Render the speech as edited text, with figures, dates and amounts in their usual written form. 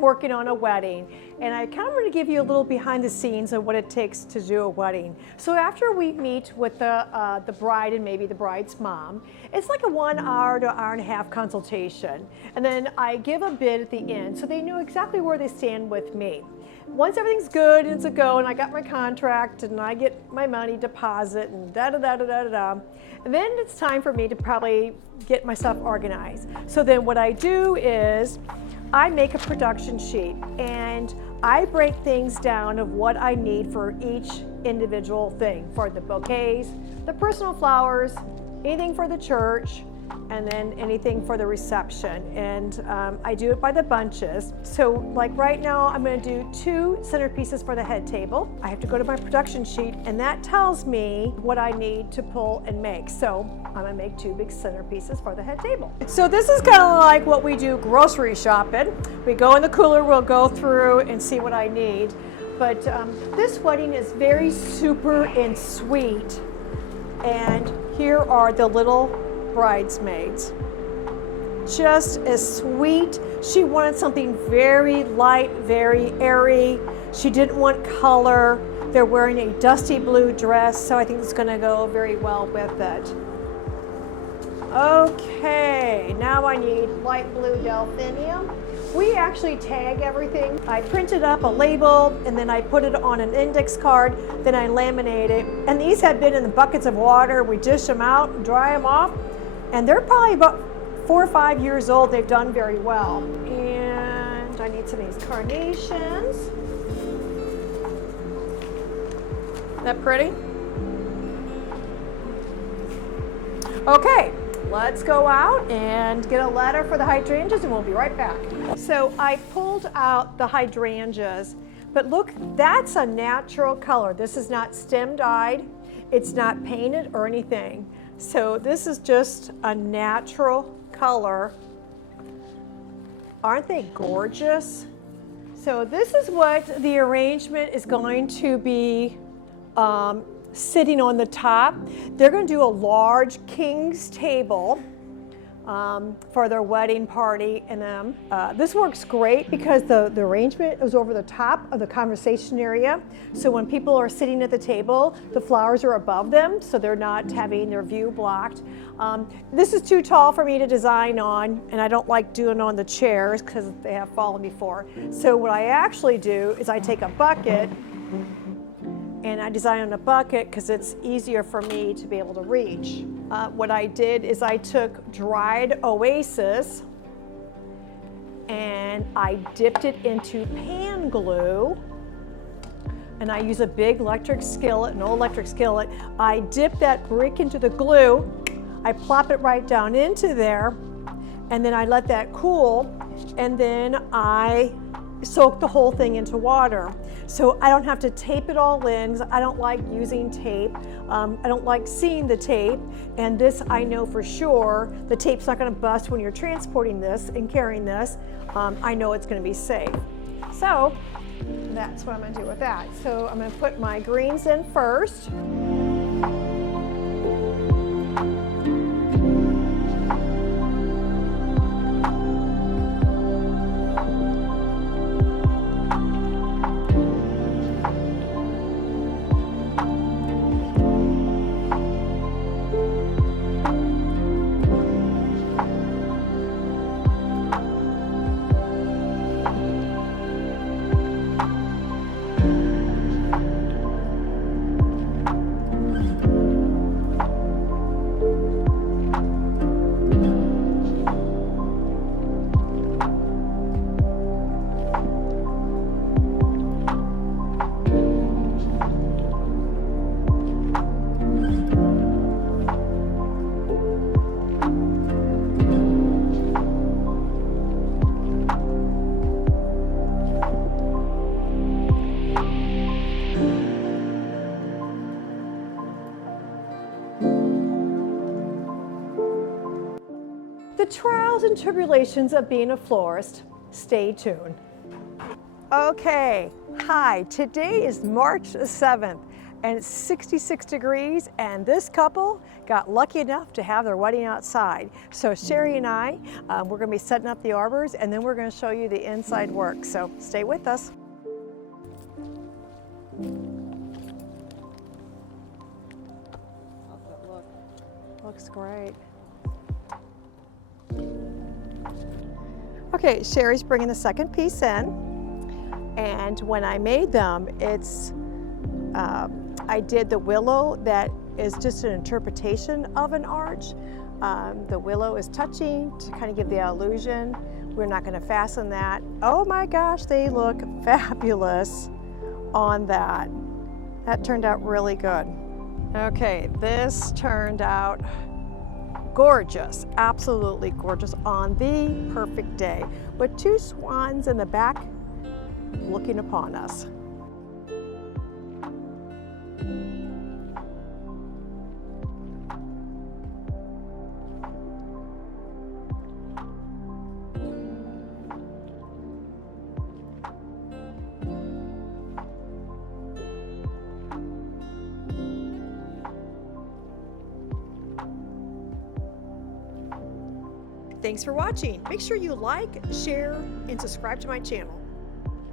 working on a wedding, and I kind of want to give you a little behind the scenes of what it takes to do a wedding. So after we meet with the bride and maybe the bride's mom, it's like a 1 hour to hour and a half consultation. And then I give a bid at the end so they know exactly where they stand with me. Once everything's good and it's a go and I got my contract and I get my money deposit and da-da-da-da-da-da, and then it's time for me to probably get myself organized. So then what I do is I make a production sheet and I break things down of what I need for each individual thing, for the bouquets, the personal flowers, anything for the church, and then anything for the reception. And I do it by the bunches. So like right now, I'm gonna do 2 centerpieces for the head table. I have to go to my production sheet and that tells me what I need to pull and make. So I'm gonna make 2 big centerpieces for the head table. So this is kind of like what we do grocery shopping. We go in the cooler, we'll go through and see what I need. But this wedding is very super and sweet. And here are the little bridesmaids. Just as sweet. She wanted something very light, very airy. She didn't want color. They're wearing a dusty blue dress, so I think it's gonna go very well with it. Okay, now I need light blue delphinium. We actually tag everything. I printed up a label and then I put it on an index card, then I laminate it. And these have been in the buckets of water. We dish them out, dry them off, and they're probably about 4 or 5 years old. They've done very well. And I need some of these carnations. Isn't that pretty? Okay. Let's go out and get a ladder for the hydrangeas and we'll be right back. So I pulled out the hydrangeas, but look, that's a natural color. This is not stem dyed, it's not painted or anything. So this is just a natural color. Aren't they gorgeous? So this is what the arrangement is going to be sitting on the top. They're going to do a large king's table for their wedding party, and this works great because the arrangement is over the top of the conversation area. So when people are sitting at the table, the flowers are above them, so they're not having their view blocked. This is too tall for me to design on, and I don't like doing on the chairs because they have fallen before. So what I actually do is I take a bucket and I design on a bucket because it's easier for me to be able to reach. What I did is I took dried oasis and I dipped it into pan glue, and I use a big electric skillet, an old electric skillet. I dip that brick into the glue, I plop it right down into there, and then I let that cool, and then I soak the whole thing into water. So I don't have to tape it all in. I don't like using tape. I don't like seeing the tape. And this, I know for sure, the tape's not gonna bust when you're transporting this and carrying this. I know it's gonna be safe. So that's what I'm gonna do with that. So I'm gonna put my greens in first. The trials and tribulations of being a florist. Stay tuned. Okay, hi, today is March 7th, and it's 66 degrees, and this couple got lucky enough to have their wedding outside. So Sherry and I, we're gonna be setting up the arbors, and then we're gonna show you the inside work. So stay with us. How's that look? Looks great. Okay, Sherry's bringing the second piece in, and when I made them, I did the willow that is just an interpretation of an arch. The willow is touching to kind of give the illusion. We're not going to fasten that. Oh my gosh, they look fabulous on that. That turned out really good. Okay, this turned out gorgeous, absolutely gorgeous on the perfect day, with two swans in the back looking upon us. Thanks for watching. Make sure you like, share, and subscribe to my channel.